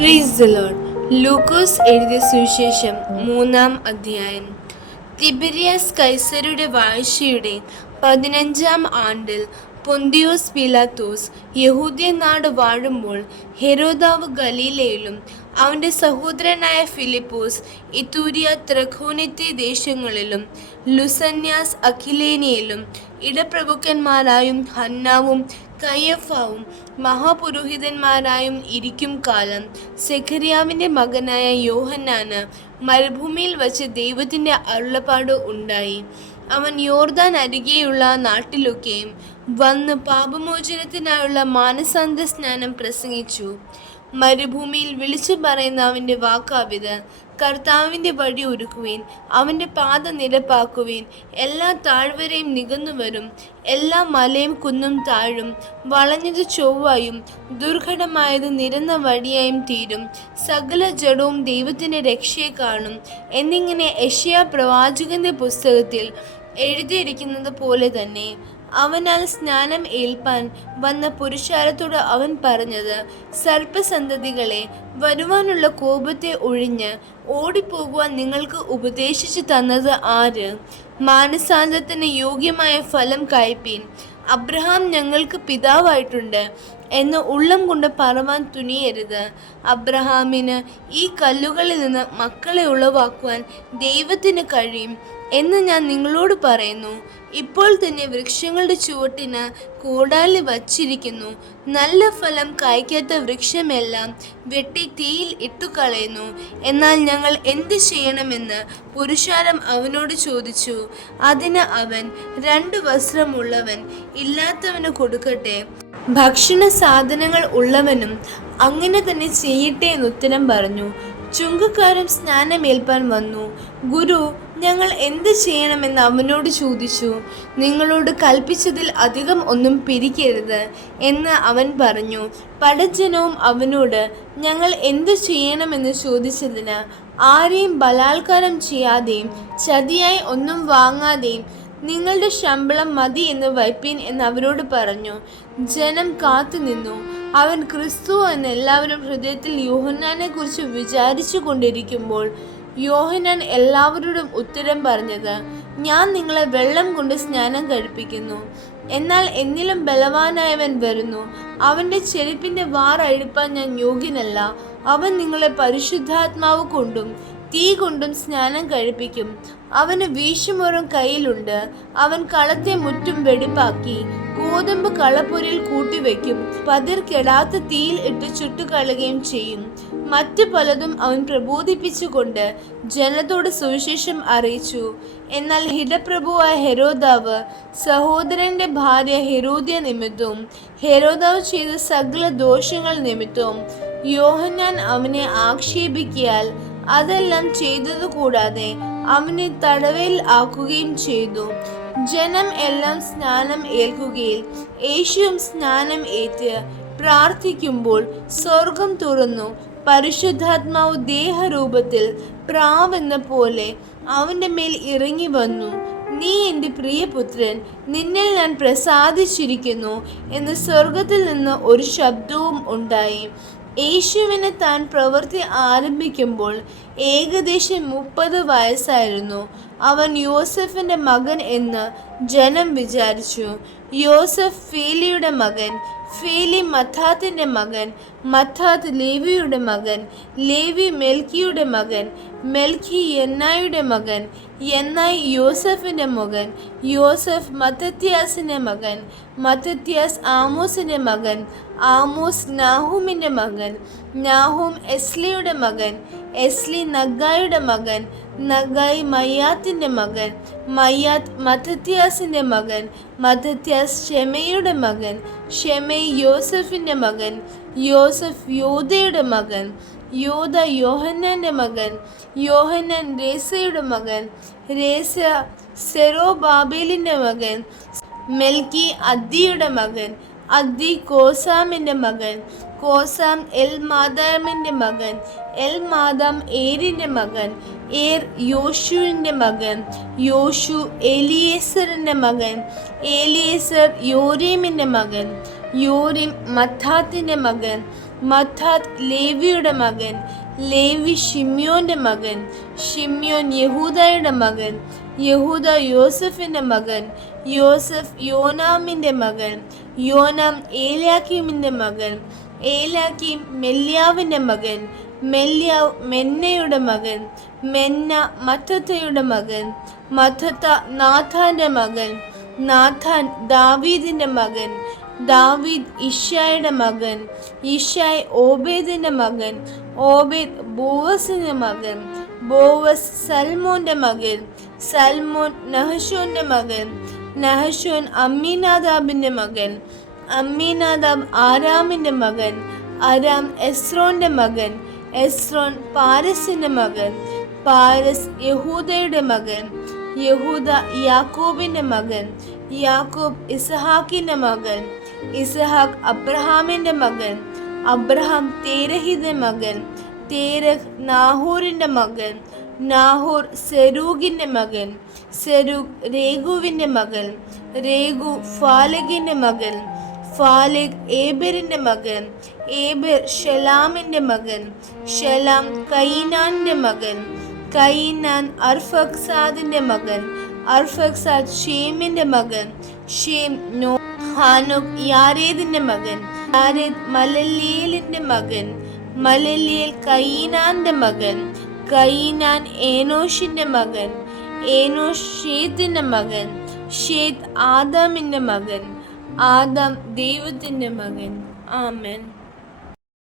Praise the Lord. ലൂക്കോസ് എഴുതിയ സുവിശേഷം 3-ാം അധ്യായം. തിബരിയാസ് കൈസരുടെ വാഴ്ചയുടെ 15-ാം ആണ്ടിൽ പൊന്തിയോസ് പീലാത്തോസ് യഹൂദ്യ നാട് വാഴുമ്പോൾ ഹെരോദാവ് ഗലീലയിലും അവൻ്റെ സഹോദരനായ ഫിലിപ്പോസ് ഇതൂര്യ ത്രഖോനിത്തെ ദേശങ്ങളിലും ലുസന്യാസ് അഖിലേനിയയിലും ഇടപ്രഭുക്കന്മാരായും ഹന്നാവും കയ്യഫാവും മഹാപുരോഹിതന്മാരായും ഇരിക്കും കാലം സെഖര്യാവിൻ്റെ മകനായ യോഹന്നാന് മരുഭൂമിയിൽ വച്ച് ദൈവത്തിൻ്റെ അരുളപ്പാട് ഉണ്ടായി. അവൻ യോർദാൻ അരികെയുള്ള നാട്ടിലൊക്കെയും വന്ന് പാപമോചനത്തിനായുള്ള മാനസാന്തര സ്നാനം പ്രസംഗിച്ചു. മരുഭൂമിയിൽ വിളിച്ചു പറയുന്ന അവൻ്റെ വാക്കാവിത്: കർത്താവിൻ്റെ വഴി ഒരുക്കുവീൻ, അവൻ്റെ പാത നിരപ്പാക്കുവീൻ. എല്ലാ താഴ്വരയും നികന്നുവരും, എല്ലാ മലയും കുന്നും താഴും. വളഞ്ഞത് ചൊവ്വായും ദുർഘടമായത് നിരന്ന വഴിയായും തീരും. സകല ജഡവും ദൈവത്തിൻ്റെ രക്ഷയെ കാണും എന്നിങ്ങനെ യെശയ്യാ പ്രവാചകന്റെ പുസ്തകത്തിൽ എഴുതിയിരിക്കുന്നത് പോലെ തന്നെ. അവനാൽ സ്നാനം ഏൽപ്പാൻ വന്ന പുരുഷാരത്തോട് അവൻ പറഞ്ഞത്: സർപ്പസന്തതികളെ, വരുവാനുള്ള കോപത്തെ ഒഴിഞ്ഞ് ഓടിപ്പോകുവാൻ നിങ്ങൾക്ക് ഉപദേശിച്ചു തന്നത് ആര്? മാനസാന്തരത്തിന് യോഗ്യമായ ഫലം കായ്പീൻ. അബ്രഹാം ഞങ്ങൾക്ക് പിതാവായിട്ടുണ്ട് എന്ന് ഉള്ളം കൊണ്ട് പറവാൻ തുനിയരുത്. അബ്രഹാമിന് ഈ കല്ലുകളിൽ നിന്ന് മക്കളെ ഉളവാക്കുവാൻ ദൈവത്തിന് കഴിയും എന്ന് ഞാൻ നിങ്ങളോട് പറയുന്നു. ഇപ്പോൾ തന്നെ വൃക്ഷങ്ങളുടെ ചുവട്ടിന് കോടാലി വച്ചിരിക്കുന്നു. നല്ല ഫലം കായ്ക്കാത്ത വൃക്ഷമെല്ലാം വെട്ടി തീയിൽ ഇട്ടുകളയുന്നു. എന്നാൽ ഞങ്ങൾ എന്ത് ചെയ്യണമെന്ന് പുരുഷാരം അവനോട് ചോദിച്ചു. അതിന് അവൻ: 2 വസ്ത്രമുള്ളവൻ ഇല്ലാത്തവന് കൊടുക്കട്ടെ, ഭക്ഷണ സാധനങ്ങൾ ഉള്ളവനും അങ്ങനെ തന്നെ ചെയ്യട്ടെ എന്നുത്തരം പറഞ്ഞു. ചുങ്കക്കാരൻ സ്നാനമേൽപ്പാൻ വന്നു. ഗുരു, ഞങ്ങൾ എന്ത് ചെയ്യണമെന്ന് അവനോട് ചോദിച്ചു. നിങ്ങളോട് കൽപ്പിച്ചതിൽ അധികം ഒന്നും പിരിക്കരുത് എന്ന് അവൻ പറഞ്ഞു. പടജ്ജനവും അവനോട് ഞങ്ങൾ എന്ത് ചെയ്യണമെന്ന് ചോദിച്ചതിന്, ആരെയും ബലാത്കാരം ചെയ്യാതെയും ചതിയായി ഒന്നും വാങ്ങാതെയും നിങ്ങളുടെ ശമ്പളം മതി എന്ന് വയ്പ്പീൻ എന്ന് അവരോട് പറഞ്ഞു. ജനം കാത്തു നിന്നു. അവൻ ക്രിസ്തു എന്ന് എല്ലാവരും ഹൃദയത്തിൽ യോഹന്നാനെ കുറിച്ച് വിചാരിച്ചു കൊണ്ടിരിക്കുമ്പോൾ യോഹന്നാൻ എല്ലാവരോടും ഉത്തരം പറഞ്ഞത്: ഞാൻ നിങ്ങളെ വെള്ളം കൊണ്ട് സ്നാനം കഴിപ്പിക്കുന്നു. എന്നാൽ എന്നിലും ബലവാനായവൻ വരുന്നു. അവൻ്റെ ചെരുപ്പിൻ്റെ വാർ അഴിപ്പാൻ ഞാൻ യോഗ്യനല്ല. അവൻ നിങ്ങളെ പരിശുദ്ധാത്മാവ് കൊണ്ടും തീ കൊണ്ടും സ്നാനം കഴിപ്പിക്കും. അവന് വീശുമുറം കയ്യിലുണ്ട്. അവൻ കളത്തെ മുറ്റും വെടിപ്പാക്കി ഗോതമ്പ് കളപ്പുരയിൽ കൂട്ടിവെക്കും. പതിർ കെടാത്ത തീയിൽ ഇട്ട് ചുട്ടുകളയുകയും ചെയ്യും. മറ്റു പലതും അവൻ പ്രബോധിപ്പിച്ചുകൊണ്ട് ജനത്തോട് സുവിശേഷം അറിയിച്ചു. എന്നാൽ ഹിതപ്രഭുവായ ഹെരോദാവ് സഹോദരന്റെ ഭാര്യ ഹെരോദ്യ നിമിത്തവും ഹെരോദാവ് ചെയ്ത സകല ദോഷങ്ങൾ നിമിത്തവും യോഹന്നാൻ അവനെ ആക്ഷേപിക്കയാൽ അതെല്ലാം ചെയ്തതു കൂടാതെ അവനെ തടവയിൽ ആക്കുകയും ചെയ്തു. ജനം എല്ലാം സ്നാനം ഏൽക്കുകയിൽ യേശുവും സ്നാനം ഏറ്റ് പ്രാർത്ഥിക്കുമ്പോൾ സ്വർഗം തുറന്നു. പരിശുദ്ധാത്മാവ് ദേഹരൂപത്തിൽ പ്രാവെന്ന പോലെ അവൻ്റെ മേൽ ഇറങ്ങി വന്നു. നീ എൻ്റെ പ്രിയപുത്രൻ, നിന്നിൽ ഞാൻ പ്രസാദിച്ചിരിക്കുന്നു എന്ന് സ്വർഗത്തിൽ നിന്ന് ഒരു ശബ്ദവും ഉണ്ടായി. യേശുവിന് താൻ പ്രവൃത്തി ആരംഭിക്കുമ്പോൾ ഏകദേശം 30 വയസ്സായിരുന്നു. അവൻ യോസഫിൻ്റെ മകൻ എന്ന് ജനം വിചാരിച്ചു. യോസഫ് ഫേലിയുടെ മകൻ, ഫേലി മത്താത്തിൻ്റെ മകൻ, മത്താത്ത് ലേവിയുടെ മകൻ, ലേവി മെൽക്കിയുടെ മകൻ, മെൽക്കി യന്നായുടെ മകൻ, യന്നായി യോസഫിൻ്റെ മകൻ, യോസഫ് മത്തത്യാസിൻ്റെ മകൻ, മത്തത്യാസ് ആമോസിൻ്റെ മകൻ, ആമോസ് നാഹൂമിൻ്റെ മകൻ, നാഹൂം എസ്ലിയുടെ മകൻ, എസ്ലി നഗ്ഗായിയുടെ മകൻ, നഗ്ഗായി മയ്യാത്തിൻ്റെ മകൻ, മയ്യാത്ത് മത്തത്യാസിൻ്റെ മകൻ, മത്തത്യാസ് ഷെമയുടെ മകൻ, ഷെമൈ യോസഫിൻ്റെ മകൻ, യോസഫ് യോദയുടെ മകൻ, യോദ യോഹന്നാൻ്റെ മകൻ, യോഹന്നാൻ രേസയുടെ മകൻ, രേസ സെറോബാബേലിൻ്റെ മകൻ, മെൽക്കി അദ്ദിയുടെ മകൻ, അദ്ദി കോസാമിൻ്റെ മകൻ, കോസാം എൽമാദാമിൻ്റെ മകൻ, എൽമാദാം ഏരിൻ്റെ മകൻ, ഏർ യോശുവിൻ്റെ മകൻ, യോശു എലിയേസറിൻ്റെ മകൻ, എലിയേസർ യോരീമിൻ്റെ മകൻ, യോരീം മത്താത്തിൻ്റെ മകൻ, മത്താത്ത് ലേവിയുടെ മകൻ, ലേവി ഷിമ്യോന്റെ മകൻ, ഷിമ്യോൻ യഹൂദയുടെ മകൻ, യഹൂദ യോസഫിന്റെ മകൻ, യോസഫ് യോനാമിന്റെ മകൻ, യോനാം ഏലാക്കീമിന്റെ മകൻ, ഏലാക്കീം മെല്യാവിന്റെ മകൻ, മെല്യാവ് മെന്നയുടെ മകൻ, മെന്ന മത്തത്തയുടെ മകൻ, മത്തത്ത നാഥാന്റെ മകൻ, നാഥാൻ ദാവീദിന്റെ മകൻ, ദാവീദ് ഇഷായുടെ മകൻ, ഇഷായ് ഓബേദിന്റെ മകൻ, ഓബേദ് ബോവസിന്റെ മകൻ, ബോവസ് സൽമോന്റെ മകൻ, സൽമോൻ നഹശോന്റെ മകൻ, നഹശോൻ അമ്മീനാദാബിന്റെ മകൻ, അമ്മീനാദാബ് ആരാമിന്റെ മകൻ, അരാം എസ്രോന്റെ മകൻ, എസ്രോൻ പാരസിന്റെ മകൻ, പാരസ് യഹൂദയുടെ മകൻ, യഹൂദ യാക്കോബിന്റെ മകൻ, യാക്കോബ് ഇസഹാക്കിന്റെ മകൻ, ഇസഹാക്ക് അബ്രഹാമിന്റെ മകൻ, അബ്രഹാം തേരഹിന്റെ മകൻ, തേരഹ് നാഹോറിന്റെ മകൻ, നാഹോർ സെരൂഗിന്റെ മകൻ, സെരൂഗ് രേഗുവിന്റെ മകൻ, രേഗു ഫാലഗിന്റെ മകൻ, ഫാലഗ് ഏബെറിന്റെ മകൻ, ഏബെർ ഷെലാമിന്റെ മകൻ, ഷെലാം കയിനാന്റെ മകൻ, കയിനാൻ അർഫക്സാദിന്റെ മകൻ, അർഫക്സാദ് ഷേമിന്റെ മകൻ, ഷേം ഹാനോക് യാരേദിന്റെ മകൻ, യാരേദ് മലലിയേലിന്റെ മകൻ, മലലിയേൽ കയിനാന്റെ മകൻ, കയിനാൻ ഏനോഷിന്റെ മകൻ, ഏനോഷ് ഷേത്തിന്റെ മകൻ, ഷേത്ത് ആദാമിന്റെ മകൻ, ആദാം ദൈവത്തിന്റെ മകൻ. ആമേൻ.